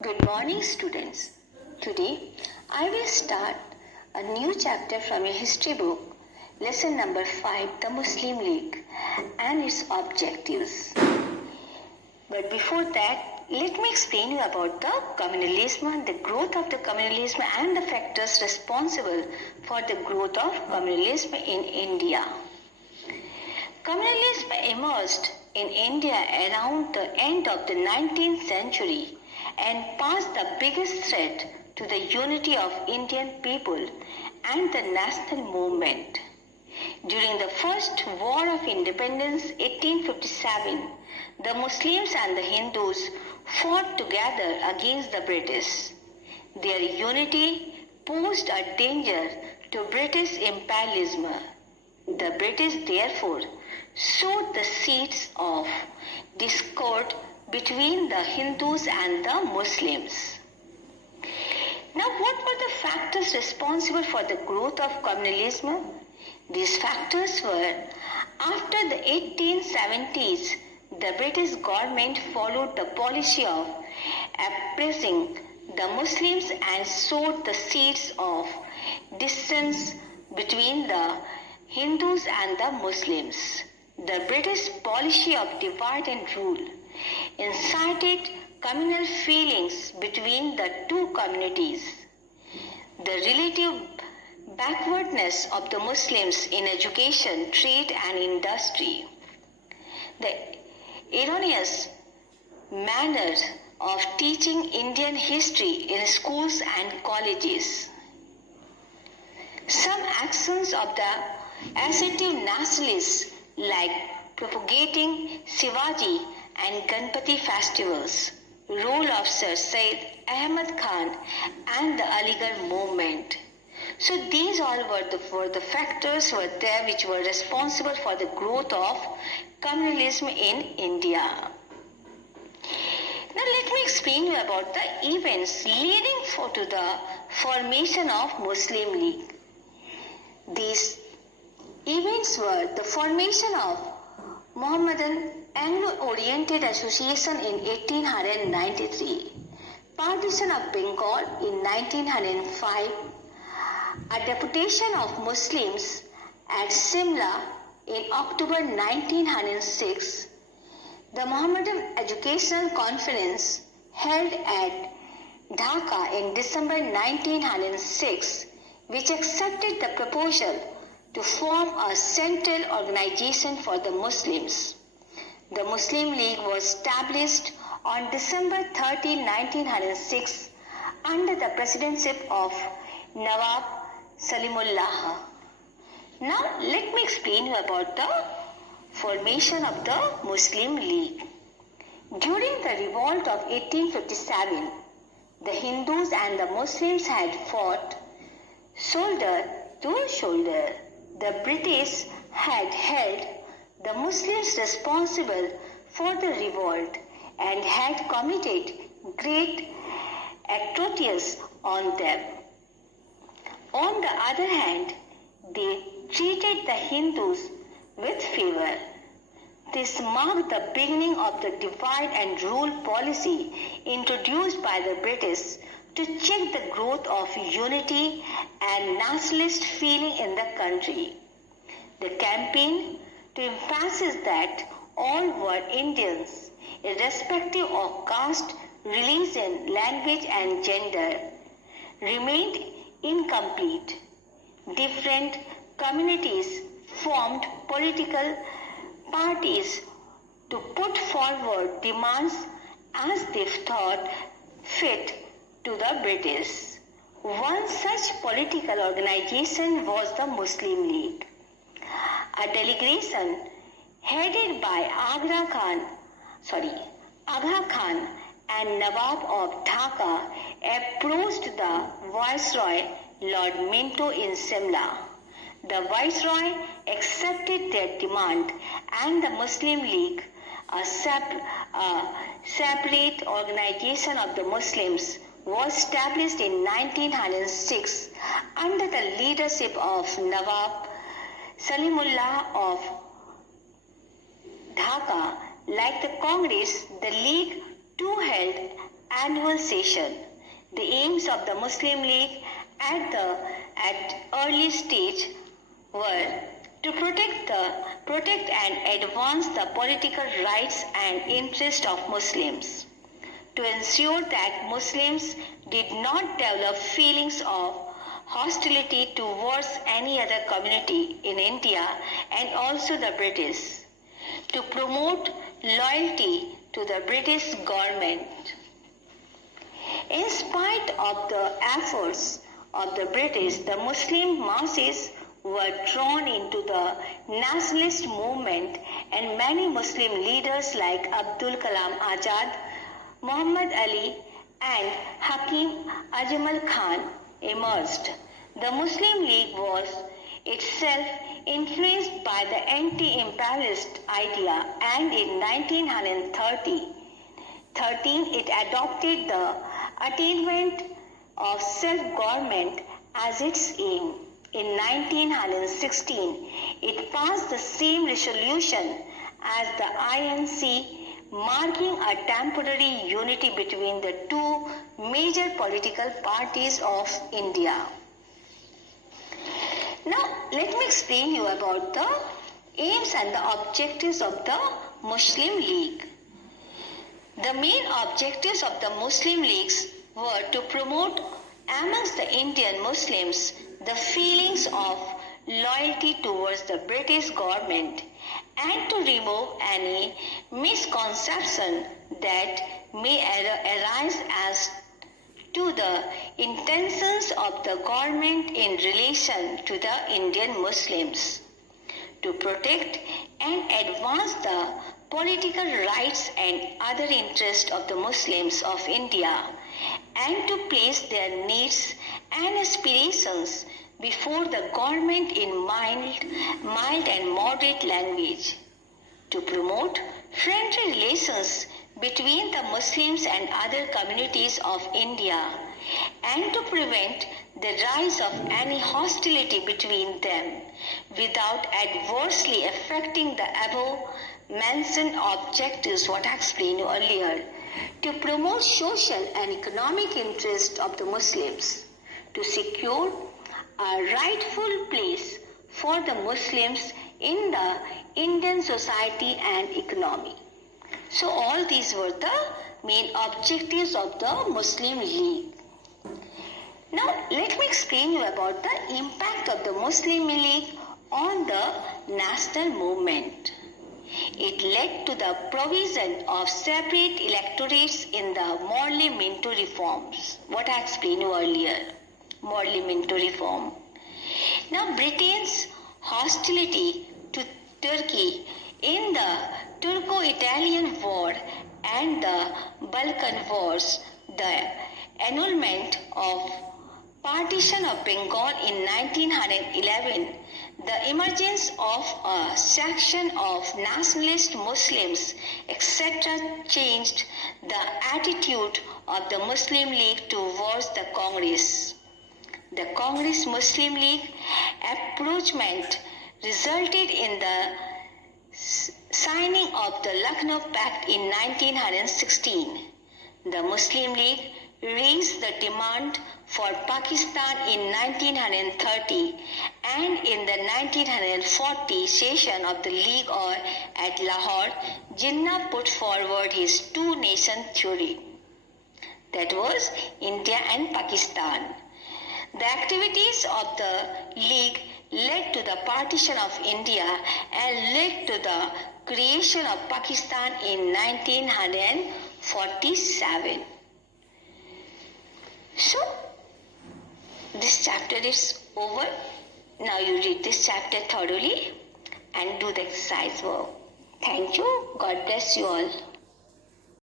Good morning, students. Today, I will start a new chapter from your history book, lesson number 5, the Muslim League and its objectives. But before that, let me explain you about the communalism, the growth of the communalism and the factors responsible for the growth of communalism in India. Communalism emerged in India around the end of the 19th century and posed the biggest threat to the unity of Indian people and the national movement. During the First War of Independence 1857, the Muslims and the Hindus fought together against the British. Their unity posed a danger to British imperialism. The British therefore sowed the seeds of discord between the Hindus and the Muslims. Now, what were the factors responsible for the growth of communalism? These factors were: after the 1870s, the British government followed the policy of oppressing the Muslims and sowed the seeds of distance between the Hindus and the Muslims. The British policy of divide and rule incited communal feelings between the two communities. The relative backwardness of the Muslims in education, trade and industry. The erroneous manner of teaching Indian history in schools and colleges. Some actions of the assertive nationalists like propagating Shivaji and Ganpati festivals, role of Sir Syed Ahmad Khan and the Aligarh movement. So these all were the factors which were responsible for the growth of communalism in India. Now let me explain you about the events leading to the formation of Muslim League. These events were the formation of Mohammedan Anglo-Oriented Association in 1893, partition of Bengal in 1905, a deputation of Muslims at Simla in October 1906, the Mohammedan Educational Conference held at Dhaka in December 1906, which accepted the proposal to form a central organization for the Muslims. The Muslim League was established on December 30, 1906 under the presidency of Nawab Salimullah. Now let me explain you about the formation of the Muslim League. During the revolt of 1857, the Hindus and the Muslims had fought shoulder to shoulder. The British had held the Muslims responsible for the revolt and had committed great atrocities on them. On the other hand, they treated the Hindus with favor. This marked the beginning of the divide and rule policy introduced by the British to check the growth of unity and nationalist feeling in the country. The campaign to emphasize that all were Indians, irrespective of caste, religion, language and gender, remained incomplete. Different communities formed political parties to put forward demands as they thought fit to the British. One such political organization was the Muslim League. A delegation headed by Aga Khan and Nawab of Dhaka approached the Viceroy Lord Minto in Simla. The Viceroy accepted their demand and the Muslim League, a separate organization of the Muslims, was established in 1906 under the leadership of Nawab Salimullah of Dhaka. Like the Congress, the League too held annual session. The aims of the Muslim League at early stage were to protect and advance the political rights and interests of Muslims, to ensure that Muslims did not develop feelings of hostility towards any other community in India and also the British, to promote loyalty to the British government. In spite of the efforts of the British, the Muslim masses were drawn into the nationalist movement, and many Muslim leaders like Abdul Kalam Azad, Muhammad Ali and Hakim Ajmal Khan emerged. The Muslim League was itself influenced by the anti-imperialist idea, and in 1913 it adopted the attainment of self-government as its aim. In 1916, it passed the same resolution as the INC, marking a temporary unity between the two major political parties of India. Now, let me explain you about the aims and the objectives of the Muslim League. The main objectives of the Muslim Leagues were to promote amongst the Indian Muslims the feelings of loyalty towards the British government and to remove any misconception that may arise as to the intentions of the government in relation to the Indian Muslims, to protect and advance the political rights and other interests of the Muslims of India, and to place their needs and aspirations before the government in mild and moderate language, to promote friendly relations between the Muslims and other communities of India, and to prevent the rise of any hostility between them without adversely affecting the above mentioned objectives what I explained earlier, to promote social and economic interests of the Muslims, to secure a rightful place for the Muslims in the Indian society and economy. So all these were the main objectives of the Muslim League. Now let me explain you about the impact of the Muslim League on the national movement. It led to the provision of separate electorates in the Morley Minto reforms, what I explained earlier, Morley Minto reform. Now Britain's hostility to Turkey in the Turco-Italian War and the Balkan Wars, the annulment of partition of Bengal in 1911, the emergence of a section of nationalist Muslims, etc., changed the attitude of the Muslim League towards the Congress. The Congress Muslim League approachment resulted in the signing of the Lucknow Pact in 1916. The Muslim League raised the demand for Pakistan in 1930, and in the 1940 session of the League at Lahore, Jinnah put forward his two-nation theory, that was India and Pakistan. The activities of the League led to the partition of India and led to the creation of Pakistan in 1947. So, this chapter is over. Now you read this chapter thoroughly and do the exercise work. Thank you. God bless you all.